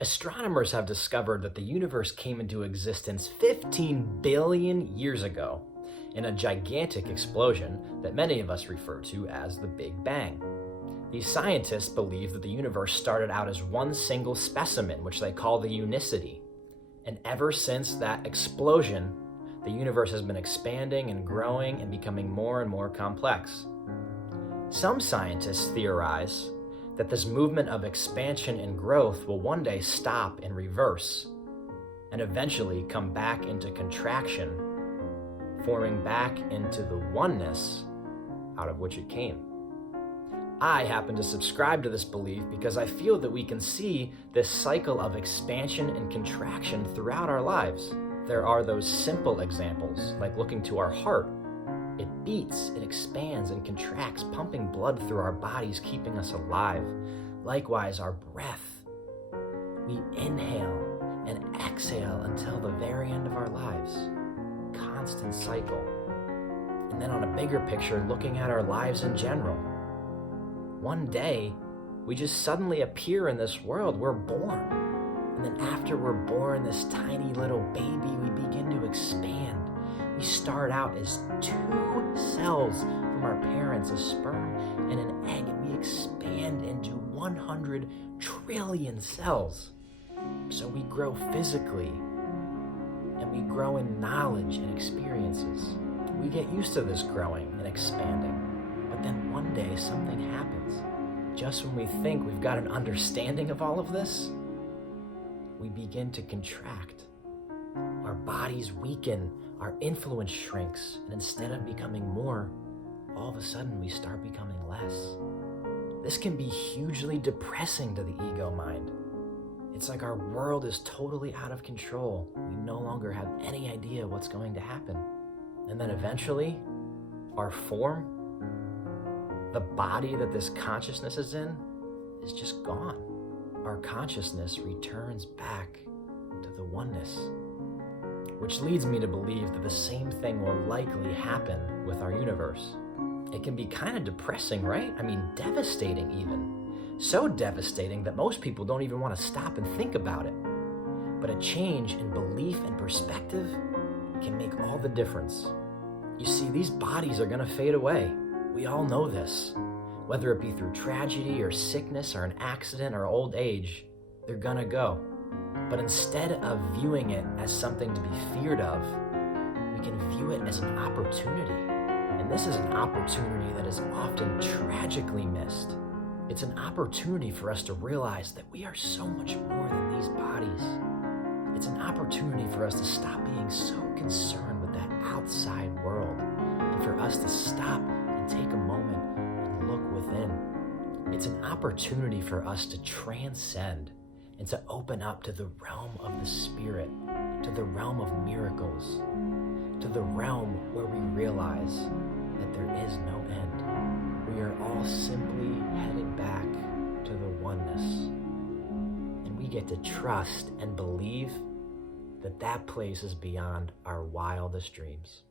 Astronomers have discovered that the universe came into existence 15 billion years ago in a gigantic explosion that many of us refer to as the Big Bang. These scientists believe that the universe started out as one single specimen, which they call the unicity. And ever since that explosion, the universe has been expanding and growing and becoming more and more complex. Some scientists theorize that this movement of expansion and growth will one day stop and reverse, and eventually come back into contraction, forming back into the oneness out of which it came. I happen to subscribe to this belief because I feel that we can see this cycle of expansion and contraction throughout our lives. There are those simple examples, like looking to our heart. It beats, it expands and contracts, pumping blood through our bodies, keeping us alive. Likewise, our breath. We inhale and exhale until the very end of our lives. Constant cycle. And then on a bigger picture, looking at our lives in general. One day, we just suddenly appear in this world. We're born. And then after we're born, this tiny little baby, we begin to expand. We start out as 2 cells from our parents, a sperm and an egg, and we expand into 100 trillion cells. So we grow physically, and we grow in knowledge and experiences. We get used to this growing and expanding. But then one day something happens. Just when we think we've got an understanding of all of this, we begin to contract. Our bodies weaken, our influence shrinks, and instead of becoming more, all of a sudden we start becoming less. This can be hugely depressing to the ego mind. It's like our world is totally out of control. We no longer have any idea what's going to happen. And then eventually, our form, the body that this consciousness is in, is just gone. Our consciousness returns back to the oneness. Which leads me to believe that the same thing will likely happen with our universe. It can be kind of depressing, right? I mean, devastating even. So devastating that most people don't even want to stop and think about it. But a change in belief and perspective can make all the difference. You see, these bodies are going to fade away. We all know this. Whether it be through tragedy or sickness or an accident or old age, they're going to go. But instead of viewing it as something to be feared of, we can view it as an opportunity. And this is an opportunity that is often tragically missed. It's an opportunity for us to realize that we are so much more than these bodies. It's an opportunity for us to stop being so concerned with that outside world, and for us to stop and take a moment and look within. It's an opportunity for us to transcend and to open up to the realm of the spirit, to the realm of miracles, to the realm where we realize that there is no end. We are all simply headed back to the oneness. And we get to trust and believe that that place is beyond our wildest dreams.